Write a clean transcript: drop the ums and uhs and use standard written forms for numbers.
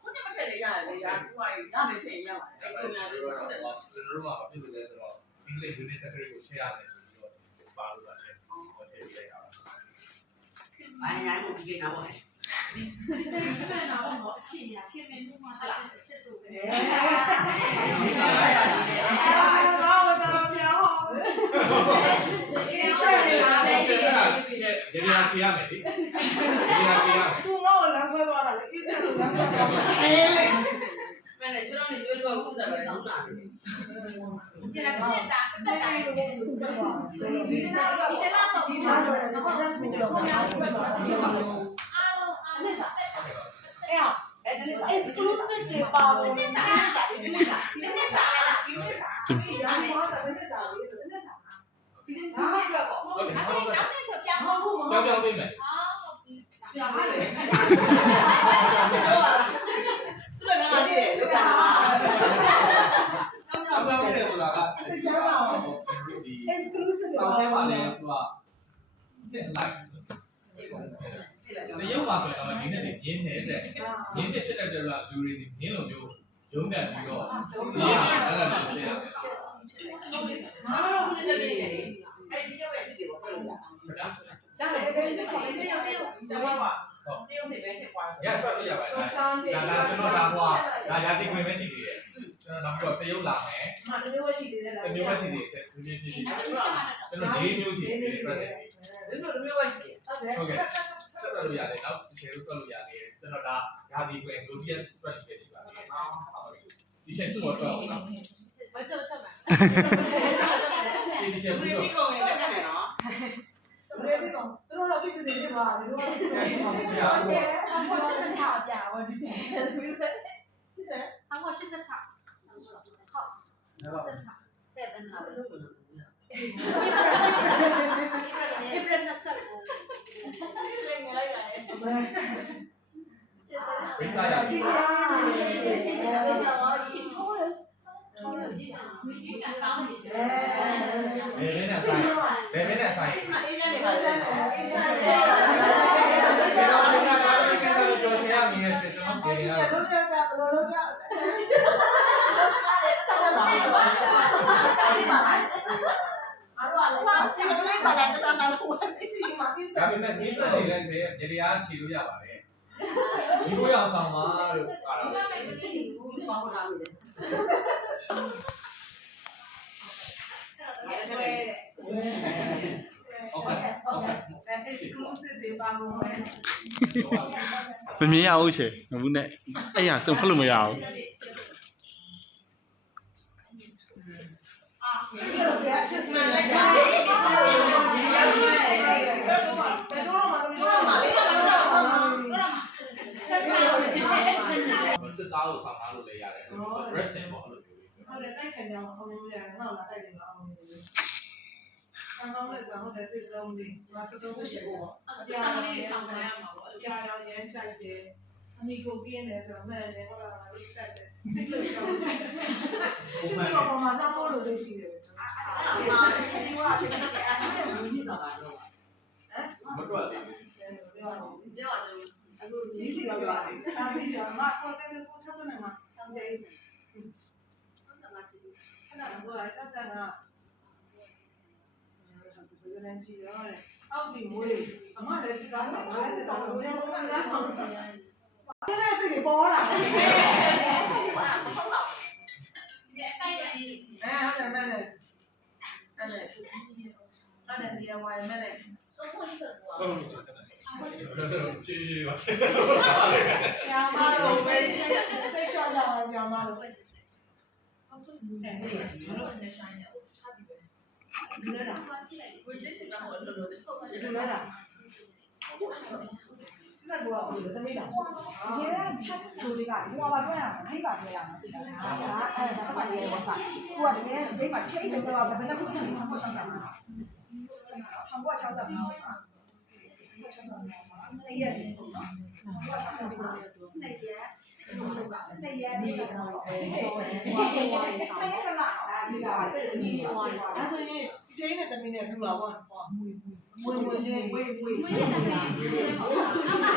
ခုနကတည်းကရတယ်လေဒါသူကရမယ်ဖြစ်ရပါတယ်အဲ့ဒီများလေးဟုတ်တယ်ကျွန်တော်တို့မှာဖြစ်လို့လဲဆိုတော့ English unit တစ်ခုကို share ရတယ်ဆိုပြီးတော့ပါလို့ပါတယ်ဟိုထည့်လိုက်တာဘာညာကိုကြည့်နေတာပေါ့ဒီစိတ်မှန်တော့တော့အချင်းညာခင်မင်းတို့မှအချက်တို့ပဲဘာလို့တော့ပြောင်းရေဒီယာချေရမယ်လေရေဒီယာချေရမယ်သူတော့လမ်းခွဲသွားတာလေအစ်ဆက်လို့လမ်းခွဲသွားတာမင်းလည်းကျွန်တော်နေကျွေးတော့ခုစားပဲတောင်းတာဒီလားခက်တာတက်တာလေးဆိုတော့ဒီလားတော့ဒီလားတော့တော့တော့မပြောဘူးအားလုံးexclusive တွေပါလို့ဒီနေ့စားဒီနေ့စားဒီနေ့စားလားဒီနေ့စားဒီနေ့စားဒီနေ့စားဒီနေ့စားဒီနေ့တော့ပေါ့ဟုတ်ကဲ့အဲ့ဒါနောက်နေ့ဆိုပြောင်းဖို့ပြောင်းပေးမယ်ပြောင်းပါလေသူတို့ကမှရှိတယ်လို့ပြောတာပြောင်းပေးတယ်ဆိုတာက exclusive ဆောင်းထဲမှာလည်းသူကတက်လိုက်တရုတ်မှာဆိုတော့ဒီနေ့ရင်းနေတဲ့ရင်းနေဖြစ်တဲ့လူတွေဒီနင်းလိုမျိုးရုံးကန်ပြီးတော့ဒီရအဲ့ဒါကိုပြရမယ်ငါတော့ခုနေတယ်အဲ့ဒီရောက်ရဲ့ဒီကိုပြောလို့ရတယ်ရတယ်တရုတ်နေပဲဖြစ်သွားတယ်ရတော့ပြရပါတယ်ဒါကျွန်တော်ဒါဟွာဒါရာသီဝင်ပဲရှိသေးတယ်ကျွန်တော်နောက်ပြီးတော့တရုတ်လာမယ်တရုတ်ရှိသေးတယ်လားတရုတ်ရှိသေးတယ်ဒီနေ့ကျွန်တော်၄မျိုးရှိသေးတယ်ပြတယ်ဒီလိုမျိုးရှိတယ်ဟုတ်ကဲ့ဆက်လို့ရတယ်နောက်တစ်ချက်လို့ဆက်လို့ရတယ်ကျွန်တော်ဒါရာသီဝင် Zodiac brush ပဲရှိပါတယ်ဒီချက်စုတော့တော့ဟုတ်လားဘတ်တော့တက်မှာဒီချက်ဘူးဒီကောင်ရဲ့တက်တယ်နော်လေဒီကောင်သူတို့တော့သိသိနေပါလေတို့က韩国86价，我之前谢谢韩国86，好，86，这边哪边都不能读了，一边的色，ဝိတာရပြီဘယ်နဲ့ဆိုင်ဘယ်နဲ့ဆိုင်ဒီမှာအေးနေပါလေကျော်ရှယ်ရမင်းရဲ့ကျွန်တော်ပြင်ရဘယ်လိုကြဘယ်လိုလုပ်ကြဒါပေမဲ့ဒီစက်တွေလည်းရေဒီယာခြေလို့ရပါတယ်ဒီကိုရအောင်ဆောင်ပါလို့ပါတော့ဘာလို့လာလို့လဲဟုတ်ကဲ့exclusive တွေပါလို့မမြင်ရဘူးချေမဘူးနဲ့အဲ့ရစုံဖတ်လို့မရဘူးမှန်လိုက်တာဘယ်တော့မှတက်သားလို့ဆောင်ထားလို့လည်းရတယ် dressing ပေါ့အဲ့လိုမျိုးဟုတ်တယ်တိုက်ခံကြအောင်အောင်လို့ရတယ်ဟုတ်လားတိုက်တယ်အောင်လို့ကောင်းမဲ့ဆောင်ဟုတ်တယ်ပြလုံးလေးငါစတော့ရှိပေါ့အပြာလေးဆောင်ခံရမှာပေါ့ပြာရောင်ရမ်းကြိုက်တယ်အမိကိုပြင်းတယ်ဆိုတော့မဲ့တယ်ဟုတ်လားလေးကြိုက်တယ်စိတ်လို့ကောင်းတယ်စိတ်တော့ပေါ်မှာတော့မို့လို့ရှိတယ်အဲ့ဒါမှဒီကဖြစ်နေတယ်အဲ့ဒါမျိုးနေတာပါတော့မတော်တယ်ပြောရတယ်အခုဒီစီတော့ပြောတယ်ဒါပြီးတော့မကိုတဲ့ကိုဆက်စနေမှာတောင်းတယ်ဟုတ်ဆလာကြည့်အဲ့ဒါတော့ဆက်စနေဘယ်လိုလဲကြည့်ရအောင်အောက်ပြီးမွေးအမလည်းဒီကားဆောင်လည်းဒီကားဆောင်ဘယ်လိုလဲဆောင်တယ်အဲ့ဒါစိတ်ပေါ်လာတယ်ဟုတ်လားဒီအဆိုင်တယ်ဟုတ်တယ်မဲ့လေအဲ့ဒါဒီဝိုင်မဲ့လေတော့ဖို့စတော့ဟုတ်ကြည့်ပါဆရာမတို့ပဲစိတ်လျှော့ကြပါဆရာမတို့ဟုတ်တယ်လို့နေဆိုင်တယ်စားပြီးပဲလူလာတာကိုကြည့်စီမှာဟိုလိုလိုဟုတ်ပါလူလာတာစက်ကောဘူးတမိတာဒီကချက်ဆိုလေးကဒီမှာပါတွေ့ရမှာခိပါတွေ့ရမှာအဲ့ဒါကပါရေဝါစာကိုကတကယ်ဒီမှာချိတ်တယ်တော့ဘယ်နှခုဖြစ်နေမှာပေါ့ဆောင်တာဘာ60မှာနေရတယ်ပေါ့နော်နေရနေရနေရတော့အဲအဲ့ဒါလားဒီကအဲ့ဆိုရင်ဒီချိန်နဲ့တမင်းနဲ့တူတာပေါ့မွေချင်းမွေးနေတာမွေးပေါ့အမဟာ